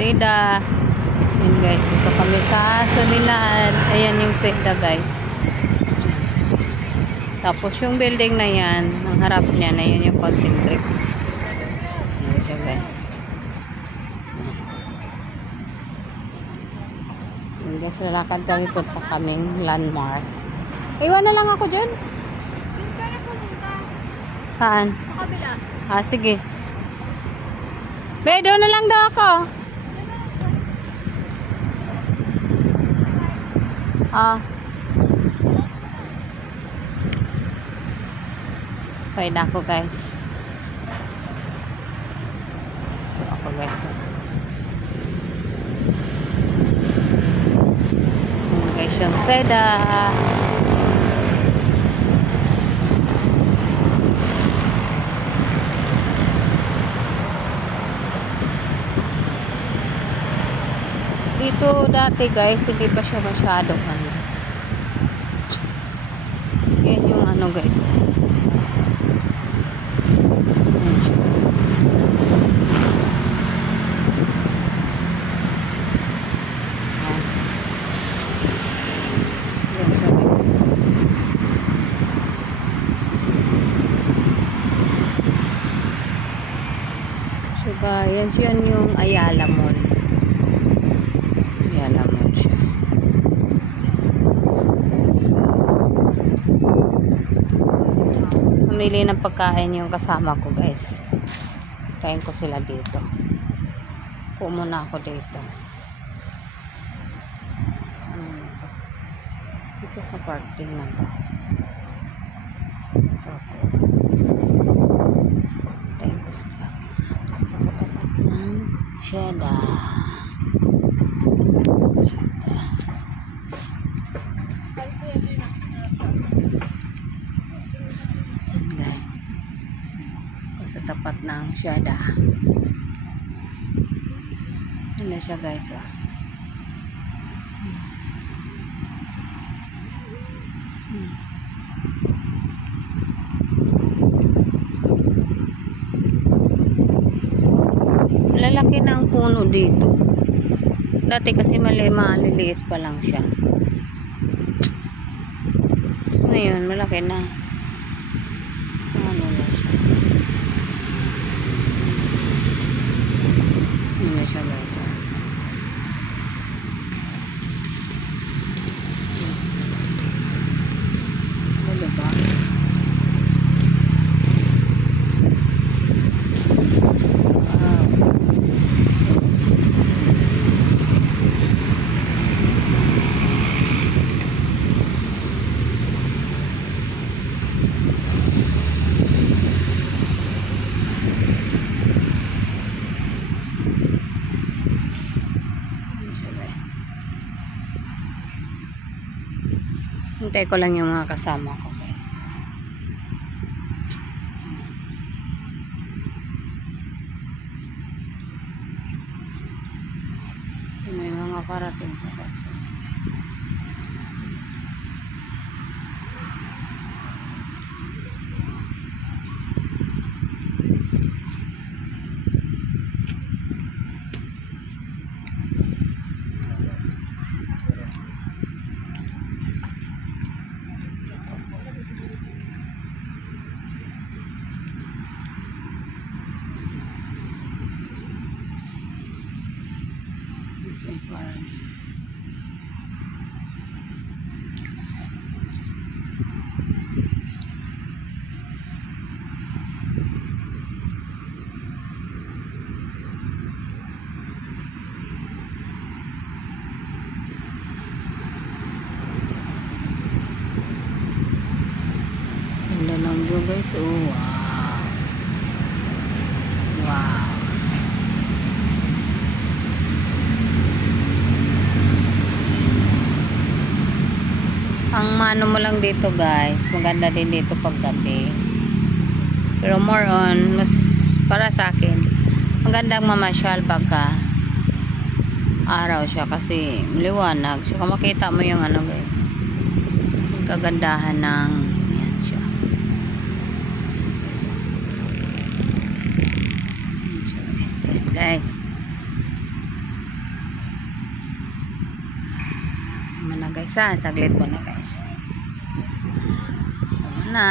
Seda. Ayan guys, ito kami sa Solinahan. Ayan yung Seda guys. Tapos yung building na yan, ang harap niya na yun yung concentric. Ayan siya guys. Ayan guys, lalakad kami, punta kaming landmark. Iwan na lang ako dyan. Doon ka na pumunta. Saan? Sa kabila. Ah, sige. Be, doon na lang daw ako. Ah. Pwede ako guys. Ako guys. Ayan guys yung Seda. Dito dati guys, hindi pa siya masyadong ano. Yan yung ano guys. So guys, yan yung Ayala Mall. Ayala Mall siya. Pamili ng pagkain yung kasama ko guys. Kain ko sila dito. Upo muna ako dito. Dito sa parking na to. Kain ko sila. Sa tapat ng Seda. Sa tapat ng Seda. Ano siya guys, oh. Lalaki na ang puno dito. Dati kasi maliliit pa lang siya. So ngayon malaki na. Ano na siya. Yun na siya guys. Ano ba? Hintay ko lang yung mga kasama ko guys. May mga parating ko guys. Ganda ng view guys. Oh, wow. Wow. Ang mano mo lang dito guys, maganda din dito pag gabi. Pero more on, mas para sa akin, magandang mamasyal pagka araw siya kasi liwanag. So makita mo yung ano guys, yung kagandahan ng yan siya. Yan guys. guys ha. Saglit ko na guys. Ito na.